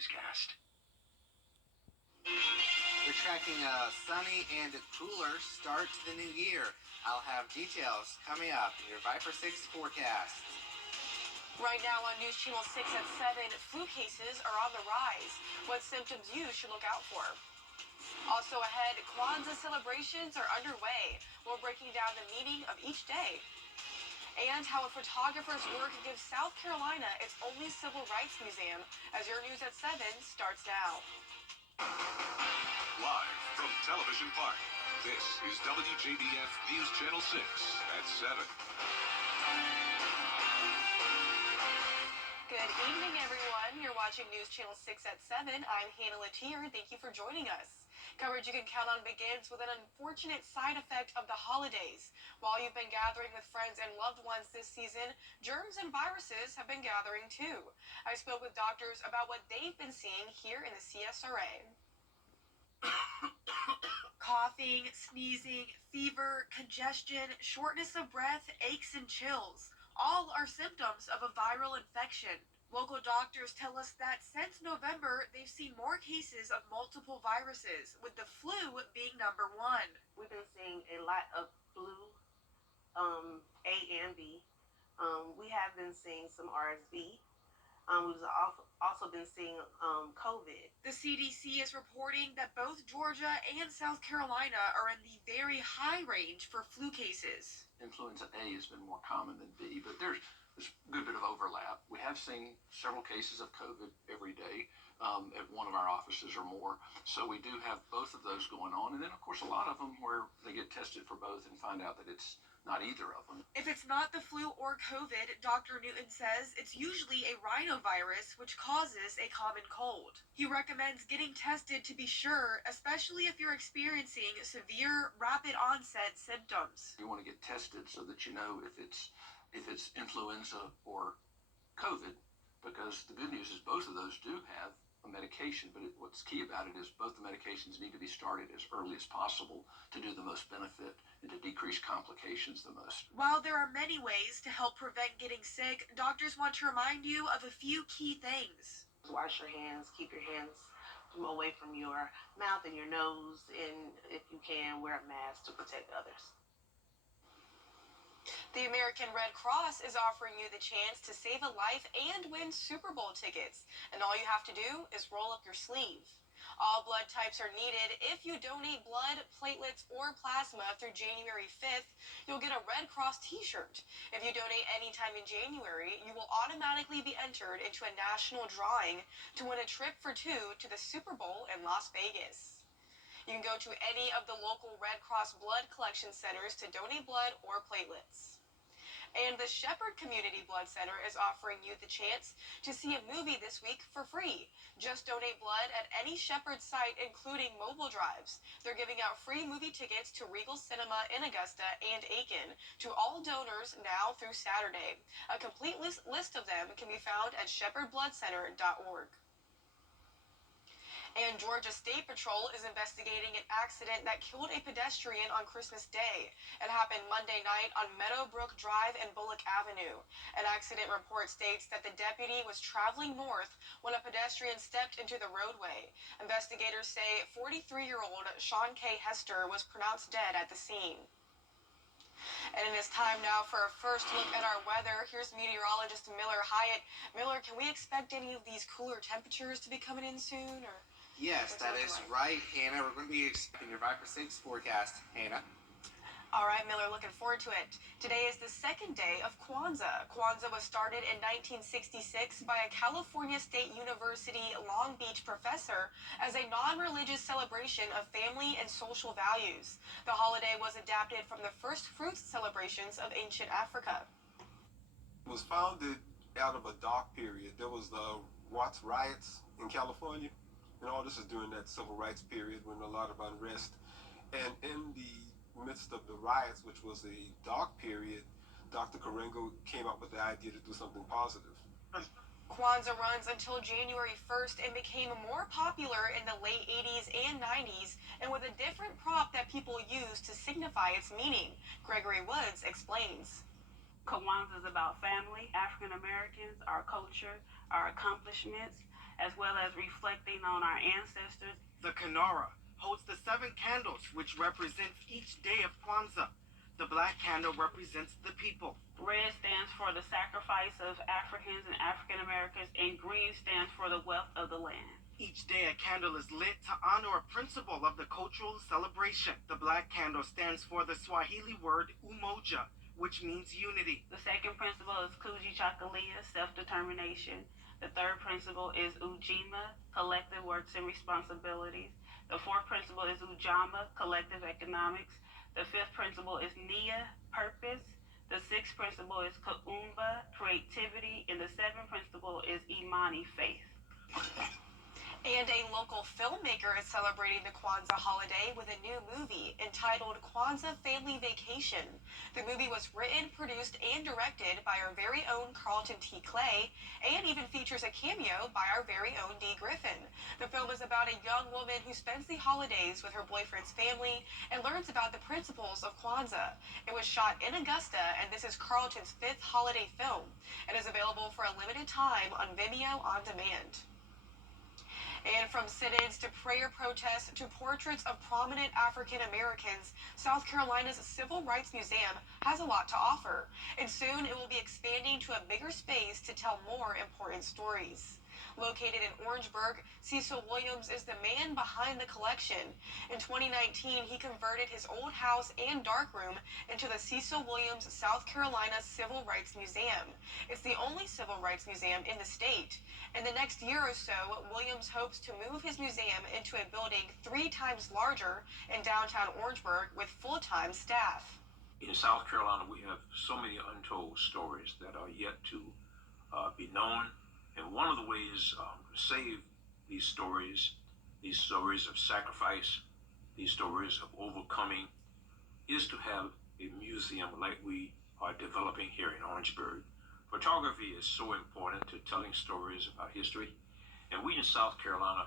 newscast. We're tracking a sunny and a cooler start to the new year. I'll have details coming up in your Viper 6 forecast. Right now on News Channel 6 at 7, flu cases are on the rise. What symptoms you should look out for. Also ahead, Kwanzaa celebrations are underway. We're breaking down the meaning of each day. And how a photographer's work gives South Carolina its only civil rights museum, as your News at 7 starts now. Live from Television Park, this is WJBF News Channel 6 at 7. Good evening, everyone. You're watching News Channel 6 at 7. I'm Hannah Latier. Thank you for joining us. Coverage you can count on begins with an unfortunate side effect of the holidays. While you've been gathering with friends and loved ones this season, germs and viruses have been gathering too. I spoke with doctors about what they've been seeing here in the CSRA. Coughing, sneezing, fever, congestion, shortness of breath, aches and chills. All are symptoms of a viral infection. Local doctors tell us that since November, they've seen more cases of multiple viruses, with the flu being number one. We've been seeing a lot of flu, A and B. We have been seeing some RSV. We've also been seeing COVID. The CDC is reporting that both Georgia and South Carolina are in the very high range for flu cases. Influenza A has been more common than B, but there's a good bit of overlap. We have seen several cases of COVID every day at one of our offices or more. So we do have both of those going on. And then, of course, a lot of them where they get tested for both and find out that it's not either of them. If it's not the flu or COVID, Dr. Newton says it's usually a rhinovirus, which causes a common cold. He recommends getting tested to be sure, especially if you're experiencing severe, rapid onset symptoms. You want to get tested so that you know if it's influenza or COVID, because the good news is both of those do have a medication, but what's key about it is both the medications need to be started as early as possible to do the most benefit and to decrease complications the most. While there are many ways to help prevent getting sick, doctors want to remind you of a few key things. Wash your hands, keep your hands away from your mouth and your nose, and if you can, wear a mask to protect others. The American Red Cross is offering you the chance to save a life and win Super Bowl tickets. And all you have to do is roll up your sleeve. All blood types are needed. If you donate blood, platelets, or plasma through January 5th, you'll get a Red Cross t-shirt. If you donate anytime in January, you will automatically be entered into a national drawing to win a trip for two to the Super Bowl in Las Vegas. You can go to any of the local Red Cross blood collection centers to donate blood or platelets. And the Shepherd Community Blood Center is offering you the chance to see a movie this week for free. Just donate blood at any Shepherd site, including mobile drives. They're giving out free movie tickets to Regal Cinema in Augusta and Aiken to all donors now through Saturday. A complete list of them can be found at shepherdbloodcenter.org. And Georgia State Patrol is investigating an accident that killed a pedestrian on Christmas Day. It happened Monday night on Meadowbrook Drive and Bullock Avenue. An accident report states that the deputy was traveling north when a pedestrian stepped into the roadway. Investigators say 43-year-old Sean K. Hester was pronounced dead at the scene. And it is time now for a first look at our weather. Here's meteorologist Miller Hyatt. Miller, can we expect any of these cooler temperatures to be coming in soon? Or yes, that is right, Hannah. We're going to be expecting your Viper 6 forecast, Hannah. All right, Miller, looking forward to it. Today is the second day of Kwanzaa. Kwanzaa was started in 1966 by a California State University Long Beach professor as a non-religious celebration of family and social values. The holiday was adapted from the first fruits celebrations of ancient Africa. It was founded out of a dark period. There was the Watts riots in California, and all this is during that civil rights period when a lot of unrest. And in the midst of the riots, which was a dark period, Dr. Karengo came up with the idea to do something positive. Kwanzaa runs until January 1st and became more popular in the late 80s and 90s, and with a different prop that people use to signify its meaning. Gregory Woods explains. Kwanzaa is about family, African Americans, our culture, our accomplishments, as well as reflecting on our ancestors. The Kinara holds the 7 candles, which represents each day of Kwanzaa. The black candle represents the people. Red stands for the sacrifice of Africans and African Americans, and green stands for the wealth of the land. Each day a candle is lit to honor a principle of the cultural celebration. The black candle stands for the Swahili word umoja, which means unity. The second principle is kujichagulia, self-determination. The third principle is ujima, collective works and responsibilities. The fourth principle is ujama, collective economics. The fifth principle is nia, purpose. The sixth principle is kaumba, creativity. And the seventh principle is imani, faith. And a local filmmaker is celebrating the Kwanzaa holiday with a new movie entitled Kwanzaa Family Vacation. The movie was written, produced, and directed by our very own Carlton T. Clay, and even features a cameo by our very own Dee Griffin. The film is about a young woman who spends the holidays with her boyfriend's family and learns about the principles of Kwanzaa. It was shot in Augusta, and this is Carlton's 5th holiday film. It is available for a limited time on Vimeo On Demand. And from sit-ins to prayer protests to portraits of prominent African Americans, South Carolina's Civil Rights Museum has a lot to offer. And soon it will be expanding to a bigger space to tell more important stories. Located in Orangeburg, Cecil Williams is the man behind the collection. In 2019, he converted his old house and darkroom into the Cecil Williams South Carolina Civil Rights Museum. It's the only civil rights museum in the state. In the next year or so, Williams hopes to move his museum into a building 3 times larger in downtown Orangeburg with full-time staff. In South Carolina, we have so many untold stories that are yet to be known. And one of the ways to save these stories of sacrifice, these stories of overcoming, is to have a museum like we are developing here in Orangeburg. Photography is so important to telling stories about history. And we in South Carolina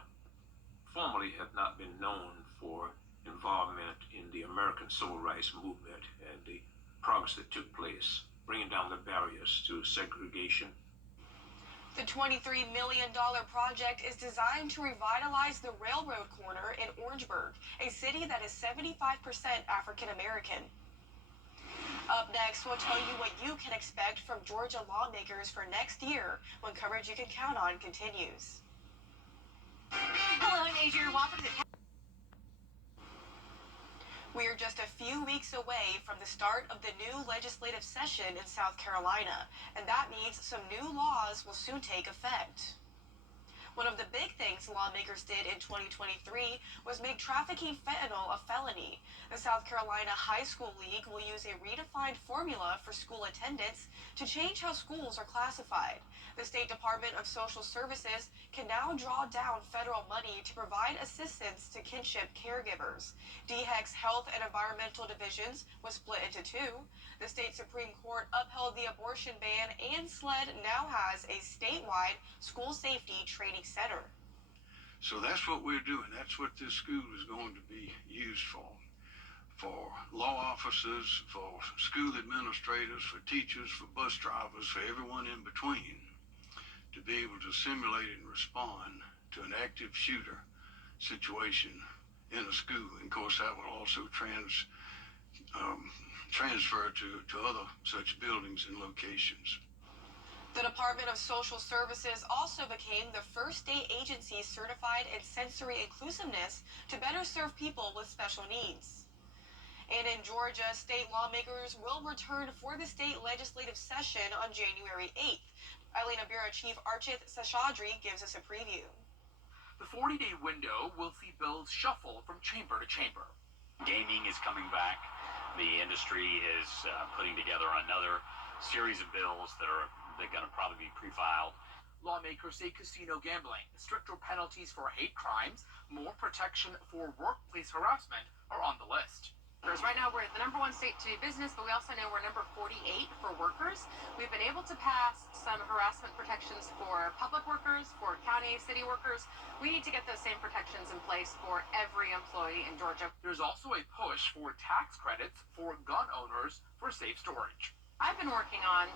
formerly have not been known for involvement in the American Civil Rights Movement and the progress that took place, bringing down the barriers to segregation. The $23 million project is designed to revitalize the railroad corner in Orangeburg, a city that is 75% African American. Up next, we'll tell you what you can expect from Georgia lawmakers for next year when coverage you can count on continues. Hello, Adrian. Welcome to We are just a few weeks away from the start of the new legislative session in South Carolina, and that means some new laws will soon take effect. One of the big things lawmakers did in 2023 was make trafficking fentanyl a felony. The South Carolina High School League will use a redefined formula for school attendance to change how schools are classified. The State Department of Social Services can now draw down federal money to provide assistance to kinship caregivers. DHEC's Health and Environmental Divisions was split into 2. The state Supreme Court upheld the abortion ban, and SLED now has a statewide school safety training center. So that's what we're doing. That's what this school is going to be used for law officers, for school administrators, for teachers, for bus drivers, for everyone in between, to be able to simulate and respond to an active shooter situation in a school. And of course, that will also transfer to other such buildings and locations. The Department of Social Services also became the first state agency certified in sensory inclusiveness to better serve people with special needs. And in Georgia, state lawmakers will return for the state legislative session on January 8th. Atlanta Bureau Chief Archith Seshadri gives us a preview. The 40-day window will see bills shuffle from chamber to chamber. Gaming is coming back. The industry is putting together another series of bills that are going to probably be pre-filed. Lawmakers say casino gambling, stricter penalties for hate crimes, more protection for workplace harassment are on the list. Right now, we're the #1 state to do business, but we also know we're number 48 for workers. We've been able to pass some harassment protections for public workers, for county, city workers. We need to get those same protections in place for every employee in Georgia. There's also a push for tax credits for gun owners for safe storage. I've been working on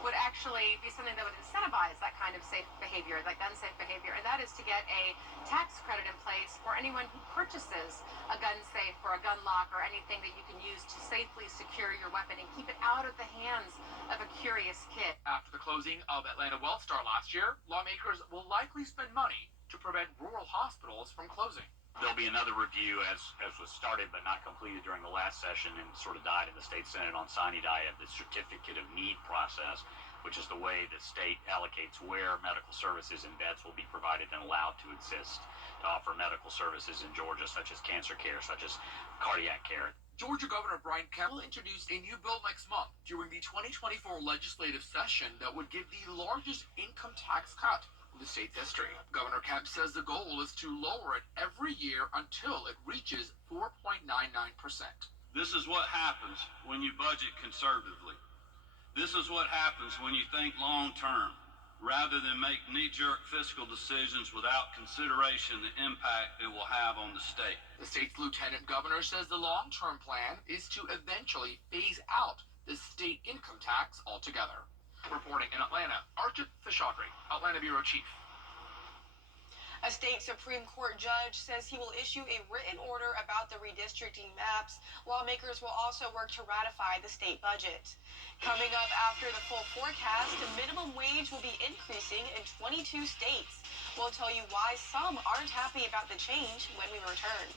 would actually be something that would incentivize that kind of safe behavior, that gun safe behavior, and that is to get a tax credit in place for anyone who purchases a gun safe or a gun lock or anything that you can use to safely secure your weapon and keep it out of the hands of a curious kid. After the closing of Atlanta WellStar last year, lawmakers will likely spend money to prevent rural hospitals from closing. There'll be another review, as was started but not completed during the last session and sort of died in the state senate on sine die, of the certificate of need process, which is the way the state allocates where medical services and beds will be provided and allowed to exist to offer medical services in Georgia, such as cancer care, such as cardiac care. Georgia Governor Brian Kemp will introduce a new bill next month during the 2024 legislative session that would give the largest income tax cut in the state's history. Governor Kemp says the goal is to lower it every year until it reaches 4.99%. This is what happens when you budget conservatively. This is what happens when you think long term, rather than make knee-jerk fiscal decisions without consideration the impact it will have on the state. The state's lieutenant governor says the long-term plan is to eventually phase out the state income tax altogether. Reporting in Atlanta, Archit Seshadri, Atlanta Bureau Chief. A state Supreme Court judge says he will issue a written order about the redistricting maps. Lawmakers will also work to ratify the state budget. Coming up after the full forecast, the minimum wage will be increasing in 22 states. We'll tell you why some aren't happy about the change when we return.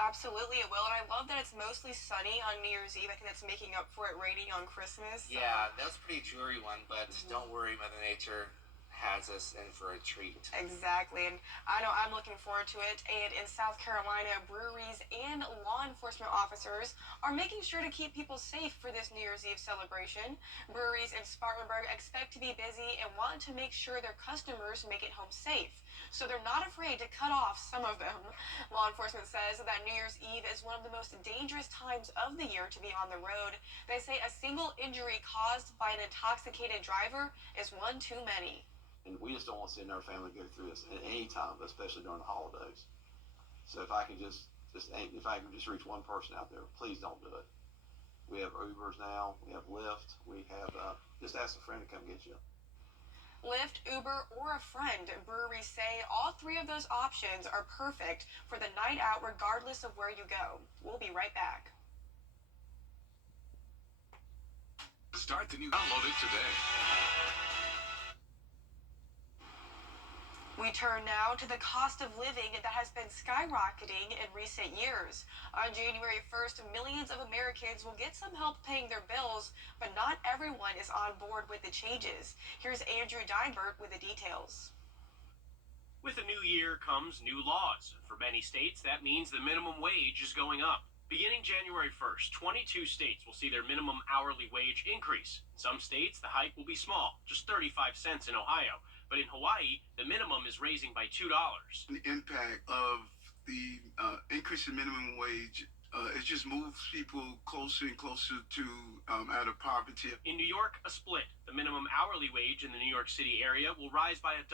Absolutely, it will, and I love that it's mostly sunny on New Year's Eve. I think that's making up for it raining on Christmas. Yeah, that was a pretty dreary one, but don't worry, Mother Nature has us in for a treat. Exactly, and I know I'm looking forward to it. And in South Carolina, breweries and law enforcement officers are making sure to keep people safe for this New Year's Eve celebration. Breweries in Spartanburg expect to be busy and want to make sure their customers make it home safe, so they're not afraid to cut off some of them. Law enforcement says that New Year's Eve is one of the most dangerous times of the year to be on the road. They say a single injury caused by an intoxicated driver is one too many. And we just don't want to see another family go through this at any time, especially during the holidays. So if I can just reach one person out there, please don't do it. We have Ubers now, we have Lyft, we have, just ask a friend to come get you. Lyft, Uber, or a friend. Breweries say all three of those options are perfect for the night out regardless of where you go. We'll be right back. Start the new. Download it today. We turn now to the cost of living that has been skyrocketing in recent years. On January 1st, millions of Americans will get some help paying their bills, but not everyone is on board with the changes. Here's Andrew Deinbert with the details. With a new year comes new laws. For many states, that means the minimum wage is going up. Beginning January 1st, 22 states will see their minimum hourly wage increase. In some states, the hike will be small, just 35 cents in Ohio. But in Hawaii, the minimum is raising by $2. The impact of the increase in minimum wage, it just moves people closer and closer to out of poverty. In New York, a split. The minimum hourly wage in the New York City area will rise by $1,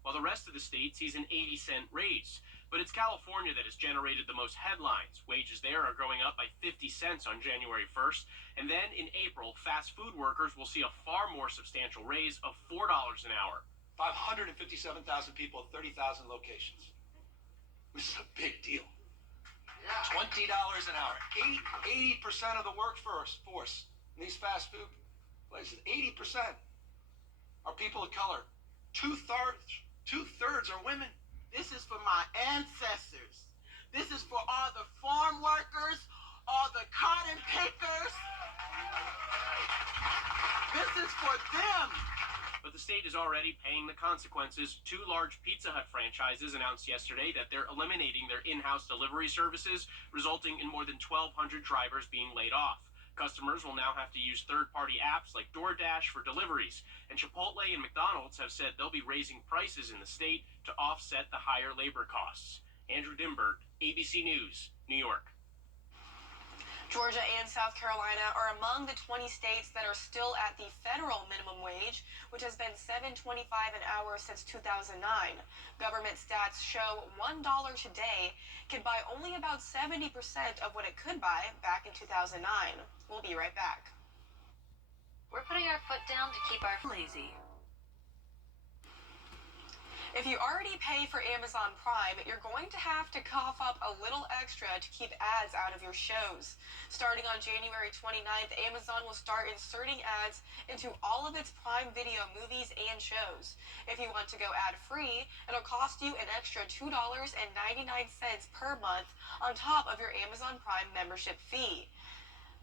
while the rest of the state sees an 80-cent raise. But it's California that has generated the most headlines. Wages there are going up by 50 cents on January 1st. And then in April, fast food workers will see a far more substantial raise of $4 an hour. 557,000 people at 30,000 locations. This is a big deal. $20 an hour. 80% of the workforce in these fast food places, 80% are people of color. Two-thirds are women. This is for my ancestors. This is for all the farm workers, all the cotton pickers. This is for them. But the state is already paying the consequences. 2 large Pizza Hut franchises announced yesterday that they're eliminating their in-house delivery services, resulting in more than 1,200 drivers being laid off. Customers will now have to use third-party apps like DoorDash for deliveries. And Chipotle and McDonald's have said they'll be raising prices in the state to offset the higher labor costs. Andrew Dimbert, ABC News, New York. Georgia and South Carolina are among the 20 states that are still at the federal minimum wage, which has been $7.25 an hour since 2009. Government stats show $1 today can buy only about 70% of what it could buy back in 2009. We'll be right back. We're putting our foot down to keep our lazy. If you already pay for Amazon Prime, you're going to have to cough up a little extra to keep ads out of your shows. Starting on January 29th, Amazon will start inserting ads into all of its Prime Video movies and shows. If you want to go ad-free, it'll cost you an extra $2.99 per month on top of your Amazon Prime membership fee.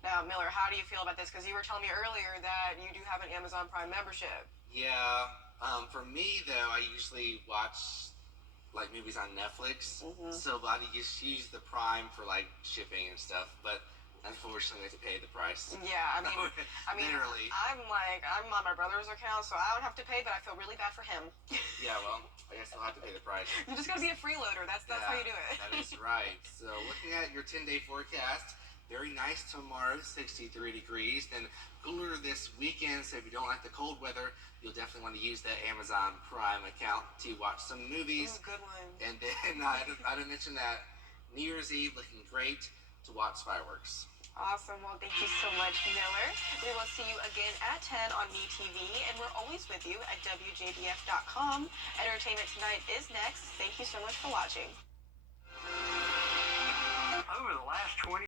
Now, Miller, how do you feel about this? Because you were telling me earlier that you do have an Amazon Prime membership. Yeah. For me, though, I usually watch, like, movies on Netflix. So I just use the Prime for, like, shipping and stuff. But unfortunately, I have to pay the price. Yeah, I mean, literally. I'm on my brother's account, so I don't have to pay, but I feel really bad for him. Yeah, well, I guess I'll have to pay the price. You just gotta be a freeloader. That's how you do it. That is right. So looking at your 10-day forecast, very nice tomorrow, 63 degrees. Then cooler this weekend, so if you don't like the cold weather, you'll definitely want to use that Amazon Prime account to watch some movies. Good one. And then I didn't mention that New Year's Eve looking great to watch fireworks. Awesome. Well, thank you so much, Miller. We will see you again at 10 on MeTV, and we're always with you at WJBF.com. Entertainment Tonight is next. Thank you so much for watching. Over the last 20